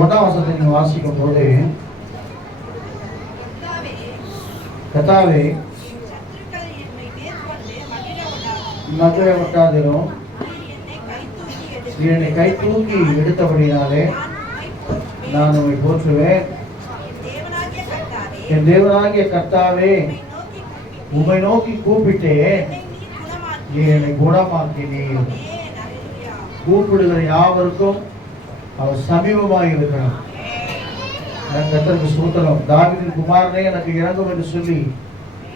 ஒன்றாம் வசனத்தை நீங்கள் வாசிக்கும் போது கதாவே சத்துருக்கள் ஒட்டாதிரும் என்னை கை தூக்கி எடுத்தபடினாலே நான் உங்களை போற்றுவேன். என் தேவனாகிய கர்த்தாவே, உமை நோக்கி கூப்பிட்டே என்னை குணமாக்கினீர் குணமாக்கினேன். கூப்பிடுகிற யாவருக்கும் அவர் சமீபமாக இருக்கிறார். என் கத்தருக்கு சூத்திரம் தாவிதின் குமாரனே எனக்கு இறங்கும் என்று சொல்லி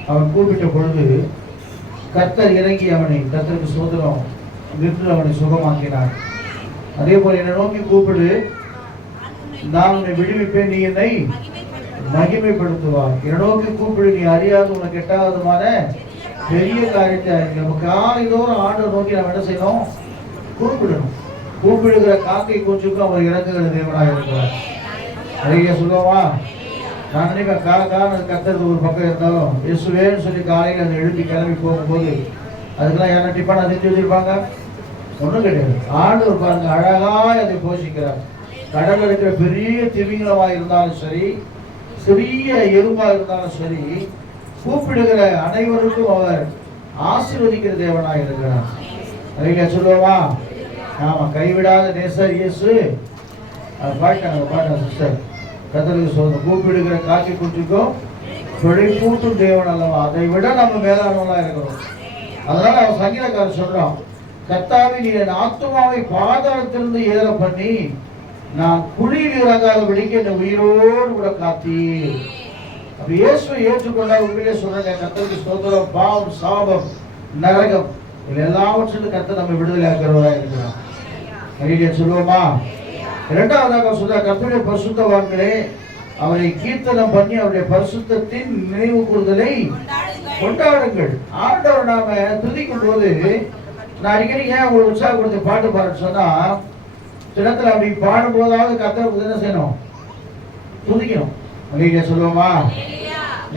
அவன் கூப்பிட்ட பொழுது கத்தர் இறங்கி அவனை கத்தருக்கு சோதனம் நின்று அவனை சுகமாக்கினார். அதே போல என்னை நோக்கி கூப்பிடு. நான் உன்னை விடுவிப்பேன். நீ என்னை மகிமைப்படுத்துவார். என்னை நோக்கி கூப்பிடு. நீ அறியாது உனக்கு எட்டாவதுமான பெரிய காரியத்தை அறிந்து. நம்ம காலைதோறும் ஆண்டு நோக்கி நம்ம என்ன செய்யணும்? கூப்பிடணும். கூப்பிடுகிற காக்கை கூச்சுக்கும் அவர் இறங்குகிற தேவனாக இருக்கிறார். அதையே சொல்லுவோமா? நான் நினைப்பேன் கா கான கத்துறது ஒரு பக்கம் இருந்தாலும் இயேசுவேன்னு சொல்லி காலையில் அந்த எழுப்பி கிளம்பி போகும்போது அதுக்கெல்லாம் யாரா டிஃபன் செஞ்சு வச்சிருப்பாங்க? ஒன்றும் கிடையாது. ஆண்டவர் பாருங்க அழகாய் அதை போஷிக்கிறார். கடல்ல இருக்கிற பெரிய திமிங்கலமாக இருந்தாலும் சரி சிறிய எறும்பாக இருந்தாலும் சரி கூப்பிடுகிற அனைவருக்கும் அவர் ஆசீர்வதிக்கிற தேவனாக இருக்கிறார். அதைங்க சொல்லுவோமா? ஆமாம் கைவிடாத நேசர் இயேசு. அதை பாட்டாங்க பாட்டா சிஸ்டர் கத்தலுக்கு சொல்ற கூப்பிடுகிற காக்கி குஞ்சுக்கும் பிழை கூட்டும் தேவன் அல்லவா? அதை விட நம்ம மேலானவங்களா இருக்கிறோம் அதனால அவன் சங்கீதக்காரர் சொல்றான் கத்தாவி நீ என் ஆத்மாவை பாதாளத்திலிருந்து ஏற பண்ணி நான் குழியில் இறங்காதபடிக்கு என்னை உயிரோடு கூட காத்தீர். அப்படி இயேசுவை ஏற்றுக்கொண்டா உண்மையிலே சொல்றாங்க கத்தருக்கு ஸ்தோத்திரம் பாவம் சாபம் நரகம் இது எல்லாவற்றிலும் கத்தை நம்ம விடுதலை ஆக்கிறவராக இருக்கிறான் சொல்லுவோமா? இரண்டாவதாக சொல்ற கத்துடைய பரிசுத்தவான்களே அவரை கீர்த்தனம் பண்ணி அவருடைய பரிசுத்தத்தின் நினைவு கூறுதலை கொண்டாடுங்கள். ஆண்டவர் நாம துதிக்கும் போது நான் அடிக்கடி ஏன் உங்களுக்கு உற்சாகப்படுத்தி பாட்டு பாடுன்னு சொன்னா தினத்துல அப்படி பாடும் போதாவது கத்தர் என்ன செய்யணும்? துதிக்கணும். அல்லையா சொல்லுவோமா?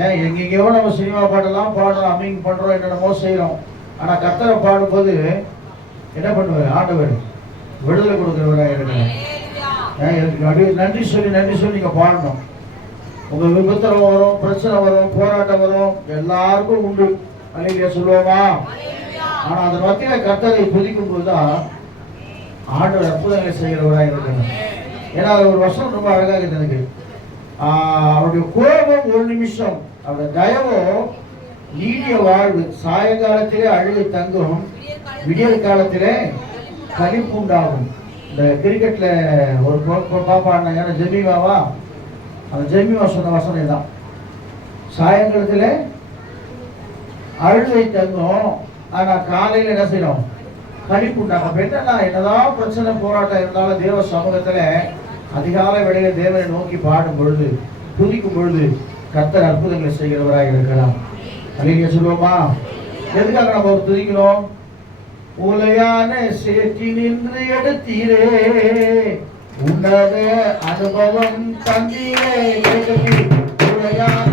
ஏன் எங்கெங்கயோ நம்ம சினிமா பாட்டெல்லாம் பாடுறோம் அம்மிங் பண்றோம் என்னென்னமோ செய்யறோம் ஆனா கத்தரை பாடும்போது என்ன பண்ணுவார்? ஆண்டவர் விடுதலை கொடுக்கிறவராக இதுக்கு நன்றி- சொல்லி நன்றி சொல்லி நீங்க பாடணும் உங்க விபத்திரம் வரும் பிரச்சனை வரும் போராட்டம் வரும் எல்லாருக்கும் உண்டு. அல்லையா சொல்லுவோமா? ஆனா அந்த மத்தியில கத்தரை துதிக்கும் போதுதான் ஆண்டவர் அற்புதங்களை செய்கிறவராக இருக்கிறார் ஏன்னா அது ஒரு வருஷம் ரொம்ப அழகாக இருக்குது எனக்கு. அவருடைய கோபம் ஒரு நிமிஷம் அவருடைய தயவோ நீடிய வாழ்வு சாயங்காலத்திலே அழுகை தங்கும் விடியல் காலத்திலே கழிப்பு உண்டாகும் இந்த கிரிக்கெட்ல ஒரு பா- பா- பாப்பா யார ஜெமிவாவா? அந்த ஜெமிவா சொன்ன வசனம் தான் சாயங்காலத்தில் அழுகை தங்கும். ஆனால் காலையில் என்ன செய்யணும்? கழிப்பு உண்டாகும் அப்ப என்னன்னா என்னதான் பிரச்சனை போராட்டம் இருந்தாலும் தேவ சமூகத்தில் அதிகாலை வேளையில தேவனை நோக்கி பாடும் பொழுது துதிக்கும் பொழுது கத்தர் அற்புதங்களை செய்கிறவராக இருக்கலாம். அல்லையா சொல்லுவோமா? எதுக்காக நம்ம ஒரு துதிக்கிறோம்? உலையான சேற்றி நின்று எடுத்தீரே. உன்னத அனுபவம் தந்தீரே. உலையான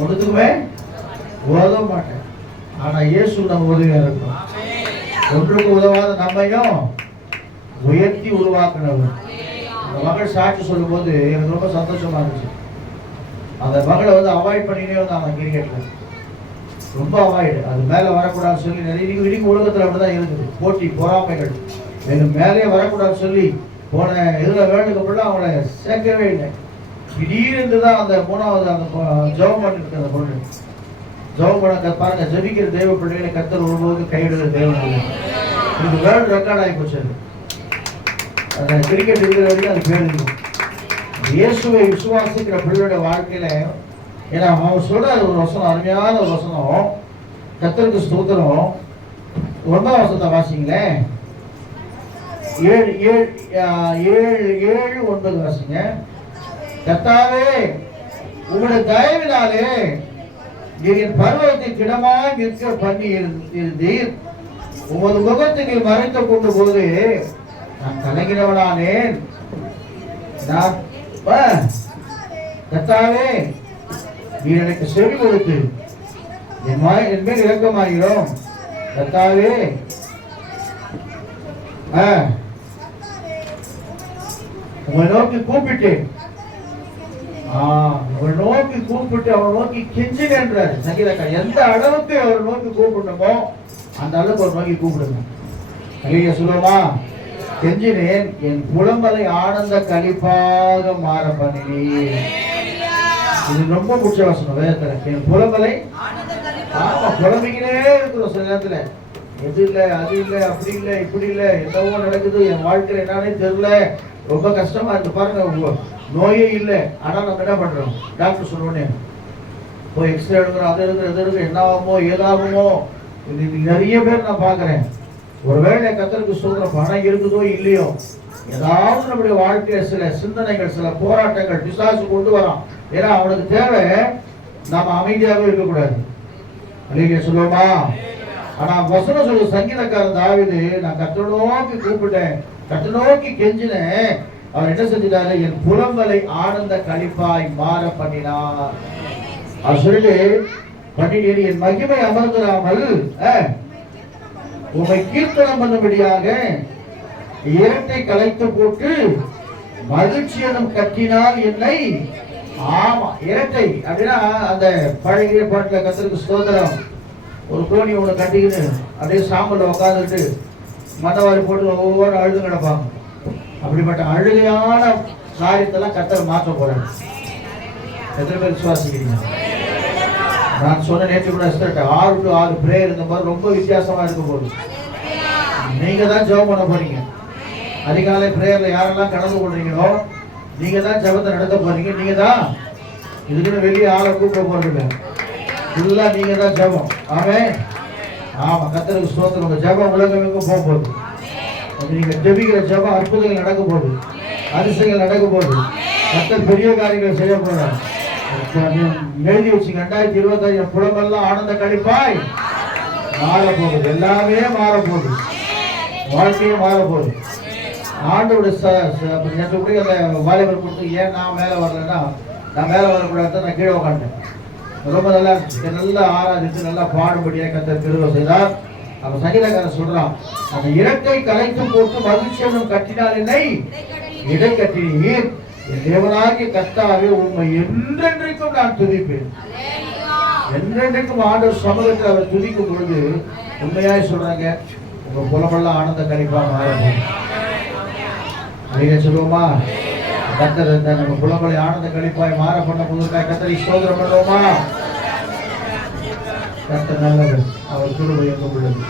ஒன்றுத்துக்குமே உதவ மாட்டேன். ஆனால் இயேசு நம்ம உதவியாக இருக்கும் ஒன்றுக்கு உதவாத நம்மையும் உயர்த்தி உருவாக்குனவர். அந்த மகள் சாட்சி சொல்லும்போது எனக்கு ரொம்ப சந்தோஷமா இருந்துச்சு. அந்த மகளை வந்து அவாய்ட் பண்ணினே வந்தாங்க கிரிக்கெட்டில் ரொம்ப அவாய்டு அது மேலே வரக்கூடாதுன்னு சொல்லி நிறைய இன்னைக்கு இன்னைக்கு உலகத்தில் அப்படிதான் இருக்குது. போட்டி பொறாமைகள் எனக்கு மேலே வரக்கூடாதுன்னு சொல்லி போன இதில் வேணுக்கு கப்பில் அவனை சேர்க்கவே இல்லை. திடீர்னு தான் அந்த மூணாவது அந்த ஜெபம் பண்ணிட்டு அந்த பொண்ணு ஜெபம் பண்ண பாருங்க ஜெபிக்கிற தெய்வ பிள்ளைகளை கத்தர் ஒருபோது கைவிடுகிற தெய்வம் இது வேர்ல்டு ரெக்கார்ட் ஆகி போச்சு அது. அந்த கிரிக்கெட் இருக்கிற வரைக்கும் அது பேர் இயேசுவை விசுவாசிக்கிற பிள்ளையோட வாழ்க்கையில ஏன்னா அவன் சொல்ற ஒரு வசனம் அருமையான ஒரு வசனம். கத்தருக்கு ஸ்தோத்திரம். ஒன்றாம் வசனத்தை வாசிங்களேன். ஏழு ஏழு ஏழு ஏழு ஒன்பது வாசிங்க. கத்தாவே உங்களுடைய தயவினாலே நீர் என் பருவத்தை திடமாய் நிற்க பண்ணி இருந்தீர். உமது முகத்தை நீர் மறைத்து கொண்டு போது நான் கலங்கினவனானேன். நான் நீ எனக்கு செவி கொடுத்து என் வாய் என் மேல் இறக்கமாகிறோம். கத்தாவே உங்களை நோக்கி கூப்பிட்டேன். ஆ, நோக்கி கூப்பிட்டு அவரை நோக்கி கெஞ்சினன்றார் சங்கீதக்காரர் எந்த அளவுக்கு அவர் நோக்கி கூப்பிடணுமோ அந்த அளவுக்கு அவர் நோக்கி கூப்பிடுங்க. ஐயா சொல்லுமா கெஞ்சினேன் என் புலம்பலை ஆனந்த கழிப்பாக மாற பண்ணினேன் இது ரொம்ப பிடிச்ச வசனம் வேதத்துல. என் புலம்பலை ஆமா புலம்பிக்கினே இருக்கிறோம் சில நேரத்துல. எது இல்லை அது இல்லை அப்படி இல்லை இப்படி இல்லை என்னவோ நடக்குது என் வாழ்க்கையில என்னன்னே தெரியல ரொம்ப கஷ்டமா இருக்கு. பாருங்க நோயே இல்லை. ஆனா நம்ம என்ன பண்றோம்? டாக்டர் சொன்னோடனே போய் எக்ஸ்ரே எடுக்கிறோம் அது எடுக்கிறோம் இது எடுக்கிறோம் என்ன ஆகுமோ ஏதாகுமோ? இது இன்னைக்கு நிறைய பேர் நான் பார்க்குறேன். ஒருவேளை கத்தருக்கு சொல்ற பணம் இருக்குதோ இல்லையோ ஏதாவது நம்முடைய வாழ்க்கையில சில சிந்தனைகள் சில போராட்டங்கள் பிசாசு கொண்டு வரான். ஏன்னா அவனுக்கு தேவை நாம அமைதியாகவே இருக்கக்கூடாது. அல்லையா சொல்லுவோமா? ஆனா வசனம் சொல்ல சங்கீதக்காரன் தாவிது நான் கத்த நோக்கி கூப்பிட்டேன் கத்த நோக்கி கெஞ்சினேன். அவர் என்ன செஞ்சிட்டாரு? என் புலம்பலை ஆனந்த கழிப்பாய் மாற பண்ணினார். அவர் சொல்லிட்டு பண்ணிட்டு என் மகிமை அமர்ந்திராமல் உமை கீர்த்தனம் பண்ணும்படியாக இரட்டை கலைத்து போட்டு மகிழ்ச்சியனும் கட்டினால் என்னை ஆமா இரட்டை அப்படின்னா அந்த பழைய பாட்டுல கத்திருக்கு ஸ்தோத்திரம். ஒரு கோணி உங்களை கட்டிக்கிட்டு அப்படியே சாம்பலில் உட்காந்துட்டு மண்டவாரி போட்டு ஒவ்வொரு அழுது கிடப்பாங்க. அப்படிப்பட்ட அழுகையான காரியத்தெல்லாம் கத்தர் மாற்ற போறாங்க எத்தனை பேர் விசுவாசிக்கிறீங்க? நான் சொன்ன நேற்று கூட எஸ்டர்ட்ட ஆறு டு ஆறு பிரேயர் இந்த மாதிரி ரொம்ப வித்தியாசமா இருக்க போகுது நீங்க தான் ஜெபம் பண்ண போறீங்க. அதிகாலை பிரேயர்ல யாரெல்லாம் கலந்து கொள்றீங்களோ நீங்க தான் ஜெபத்தை நடத்த போறீங்க. நீங்க தான் இதுக்குன்னு வெளியே ஆளை கூப்பிட போறது இல்லை ஃபுல்லா நீங்க தான் ஜபம். ஆமே ஆமா கத்தருக்கு ஸ்தோத்திரம். உங்க ஜெபம் உலகம் எங்கும் போக போகுது. அது நீங்க ஜெபிக்கிற ஜெபம் அற்புதங்கள் நடக்க போகுது. அதிசயங்கள் நடக்க போகுது. கத்தர் பெரிய காரியங்கள் செய்ய போறார். எழுதி வச்சு ரெண்டாயிரத்தி இருபத்தஞ்சு புலமெல்லாம் ஆனந்த கழிப்பாய். மாற போகுது எல்லாமே மாற போகுது வாழ்க்கையே மாற போகுது ஆண்டோட நேற்று கூட அந்த வாலிபர் கொடுத்து ஏன் நான் மேலே வரலன்னா? நான் மேலே வரக்கூடாது நான் கீழே உட்காந்துட்டேன் ரொம்ப நல்லா நல்லா ஆராதித்து நல்லா பாடுபடியாக கத்தர் திருவ செய்தார். அப்ப சங்கீதக்காரன் சொல்றான் அந்த இரட்டை கலைத்து போட்டு மகிழ்ச்சியனும் கட்டினால் என்னை இடை கட்டினீர். என் தேவனாகிய கத்தாவே உண்மை என்றென்றைக்கும் நான் துதிப்பேன். என்றென்றைக்கும் ஆண்டவர் சமூகத்தில் அவர் துதிக்கும் பொழுது உண்மையாய் சொல்றாங்க உங்க புலமெல்லாம் ஆனந்த கணிப்பா மாறும் நீங்க சொல்லுவோமா? கத்தர் நம்ம புலம்பலை ஆனந்த கழிப்பாய் மாற பண்ண புதுக்காய் கத்தரை சோதனை பண்ணுவோமா? கத்தர் நல்லவர். அவர் குருவை எங்கும் உள்ளது.